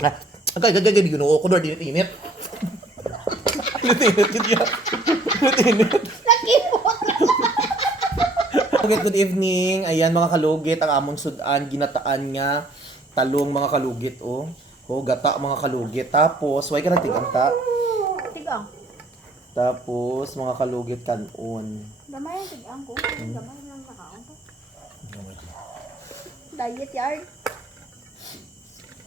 Ah, agay, agay, agay, ginoo ko doon, init. Init, yun. Init. Nakipot! Good evening. Ayan mga kalugit, ang among sudan, ginataan nga talong mga kalugit, oh. Oh, gata mga kalugit. Tapos, way ka na tiganta. Tigang. Tapos, mga kalugit kanon. Damay ang tigang ko. Damay lang nakaon to. Diet yard.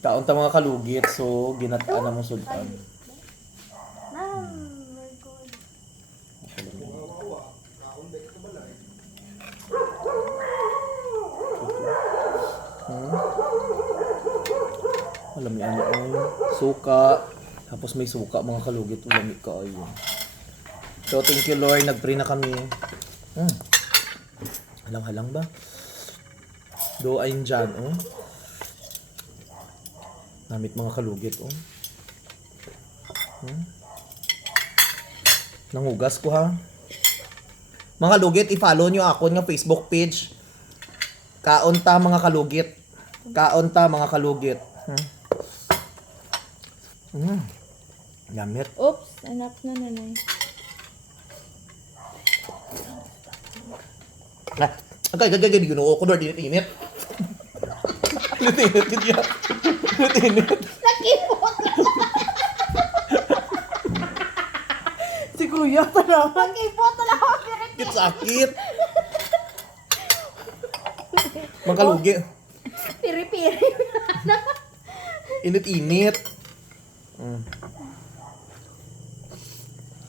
Kaon ta mga kalugit, so ginataan na mong sudan. Very good. Alam niyo ano, suka. Tapos may suka mga kalugit, ulamig ka ayun. So thank you Lord, nagpray na kami. Halang-halang ba? Do ayun dyan, oh. Namit mga kalugit, oh. Nangugas ko ha. Mga kalugit, i-follow nyo ako ng Facebook page. Kaunta mga kalugit. Kaunta mga kalugit. Gamit. Oops, enough na nanay. Ah, agay, agay, agay, ginoo ko doon, init. Init, yun. Init. Nakipot! Si Kuya talaga. Nakipot na lang ako. Sakit, sakit. Mga kalugit. Piri-piri. Init-init.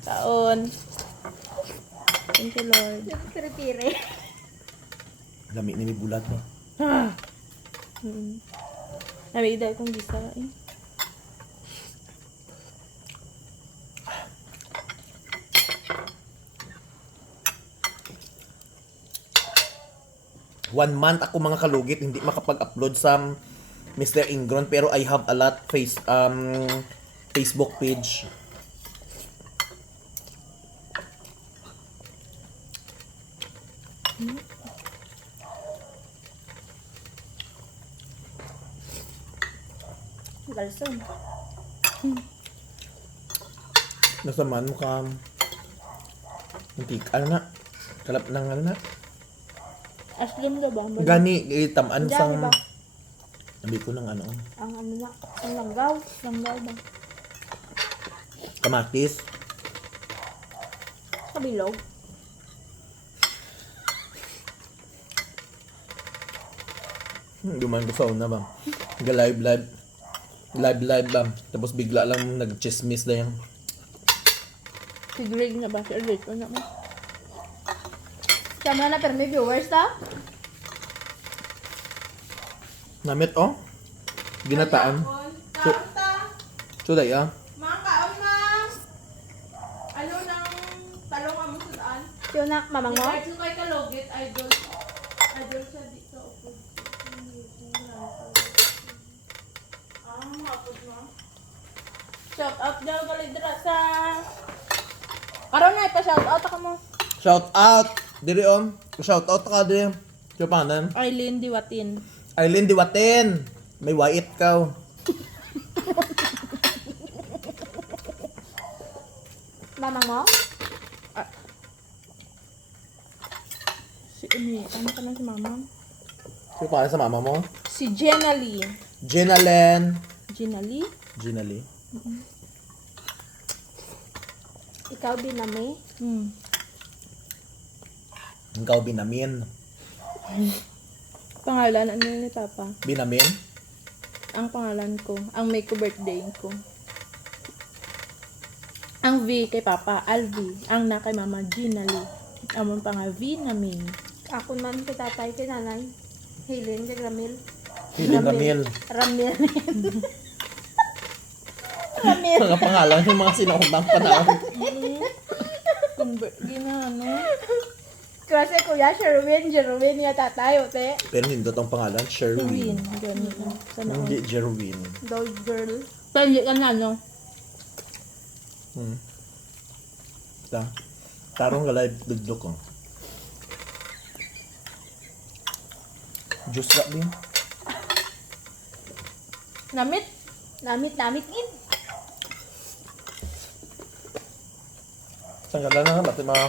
Taon. Thank you, Lord. Piri-piri. Lami ni may bulat mo. Nabi dahil kong gisa eh. One month ako mga kalugit hindi makapag-upload sa Mr. Ingron pero I have a lot Facebook page. Galson. Nasamaan mo ka. Ano na? Kalap ng ano na? Aslim na ba? Gani, tamaan Diyan, sang... diba? Sabi ko ng ano, Ang ano na. Ang langgaw. Langgaw ba? kamatis. Sa bilog. Duman ko sa una ba? Live ba? Tapos bigla lang nag-chismis na yan. Si Greg na ba? Si Erlit ko na mo. Sama na pero may viewers ta. Namit oh. Ginataan. Suday ah. Mga kaon ma! Ano ng talong ang musudan? Yun na, mamang mo. Kahit yung kay Kalugit, idol. Idol siya dito. Mapod mo. Shout out daw balidra sa... Araw na ipa-shout out ako mo. Shout out. Diri om. Shout out ka diri. Siya pangalan. Eileen Diwatin. Aileen Diwaten. May white ka. Mamang mo. Si ano ka lang si mama? Siya pangalan sa mama mo. Si Jenna Lee. Jenalen. Jenna Lee? Gina Lee. Ikaw binami. Ikaw binamin. Pangalan, ano yun ni Papa? Binamin? Ang pangalan ko. Ang may ko birthday ko. Ang V kay Papa, Alvi. Ang na kay Mama, Gina Lee. Amon pa nga, V namin. Ako man kay tatay kay nanay. Helen kay Ramil. Helen Ramil. Ramil. Mga pangalan yung mga sinaunang panahon. Ginano. Kasi kuya, Sherwin nga tatayo, te. Pero hindi tong pangalan, Sherwin. Sherwin. Ganito. Sana Hindi Jerwin. Dog girl. Pero hindi ka na, no? Tarong galay dudlo ko. Juice lang din. Namit. Namit in. Tanggalan na natin mga...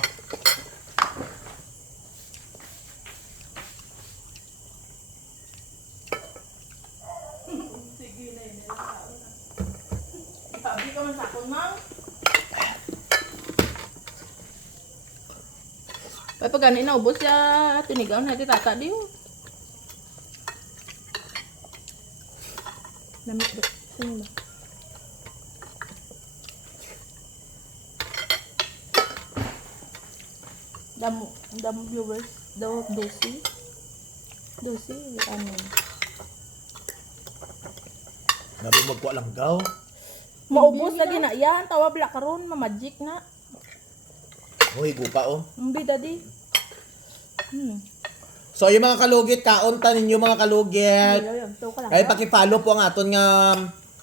Sabi ka man sa akong mang. Ay, pag ganin na, ubos siya, tinigaw na, titata di yun. Namit ba? Sino ba? Damo viewers, daw Dosi. Dosi, ano? Nabi magkuha lang gaw. Maubos lagi na yan, tawa bla karon, mamagic na. Uy, gupa oh. Umbi dadi. So yung mga kalugit, kaunta ninyo mga kalugit. So ka lang. Ay paki-follow po ang aton nga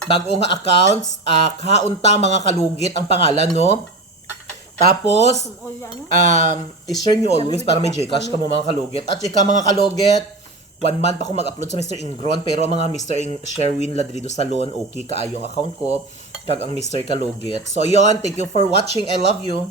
bagong nga accounts, kaunta mga kalugit ang pangalan no. Tapos O yan. i-share nyo always para may Gcash ka mo mga kalugit. At ika mga kalugit, 1 month pa ako mag-upload sa Mr. Ingron, pero mga Mr. Sherwin Ladrido Salon, okay kaayo ang account ko, kag ang Mr. Kalugit. So yon, thank you for watching. I love you.